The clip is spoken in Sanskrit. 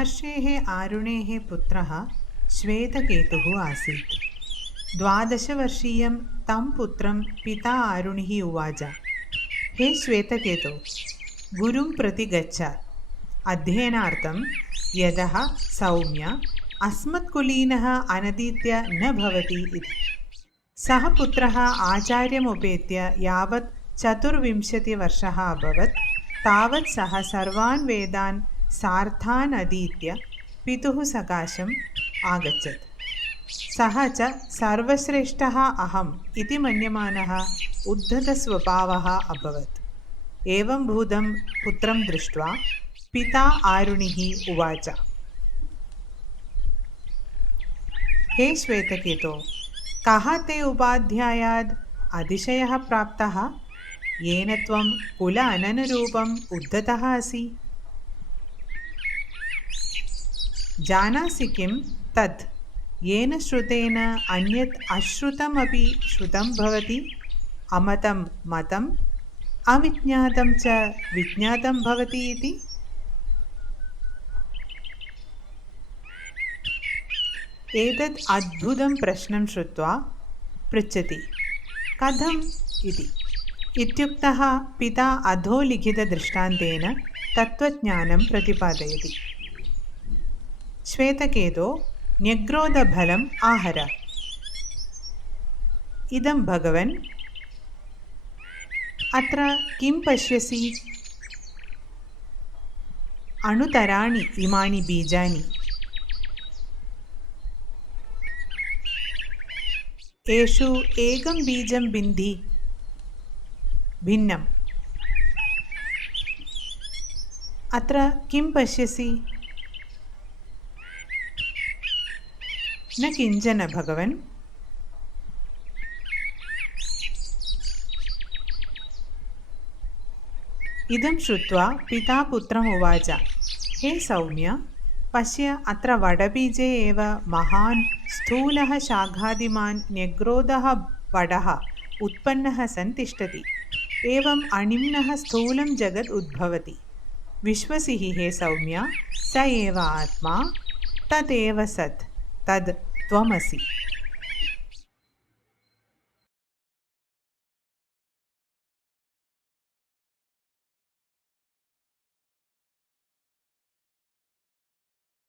महर्षेः आरुणेः पुत्रः श्वेतकेतुः आसीत्। 12 वर्षीयं तं पुत्रं पिता आरुणिः उवाच, हे श्वेतकेतो, गुरुं प्रति गच्छ अध्ययनार्थं। यतः सौम्य अस्मत्कुलीनः अनतीत्य न भवति इति। सः पुत्रः आचार्यमुपेत्य यावत् 24 वर्षः अभवत् तावत् सः सर्वान् वेदान् सार्थान् अधीत्य पितुः सकाशम् आगच्छत्। सः च सर्वश्रेष्ठः अहम् इति मन्यमानः उद्धतस्वभावः अभवत्। एवं भूतं पुत्रं दृष्ट्वा पिता आरुणिः उवाच, हे श्वेतकेतो, कः ते उपाध्यायात् अतिशयः प्राप्तः येन त्वं कुल अननुरूपम् उद्धतः असि? जानासि किं तत् येन श्रुतेन अन्यत् अश्रुतमपि श्रुतं भवति, अमतं मतम्, अविज्ञातं च विज्ञातं भवति इति? एतत् अद्भुतं प्रश्नं श्रुत्वा पृच्छति, कथम् इति। इत्युक्तः पिता अधोलिखितदृष्टान्तेन तत्त्वज्ञानं प्रतिपादयति। श्वेतकेतो, न्यग्रोधफलम् आहर। इदं भगवन्, अत्र किं पश्यसि? अणुतराणि इमानि बीजानि। येषु एकं बीजं बिन्धि भिन्नम्। अत्र किं पश्यसि? न किञ्चन भगवन्। इदं श्रुत्वा पिता पुत्रम् उवाच, हे सौम्य, पश्य, अत्र वडबीजे एव महान् स्थूलः शाखादिमान् न्यग्रोधः वडः उत्पन्नः सन् तिष्ठति। एवम् अनिम्नः स्थूलं जगत् उद्भवति। विश्वसिहि हे सौम्य, स एव आत्मा, तदेव सत्, तद् त्वमसि।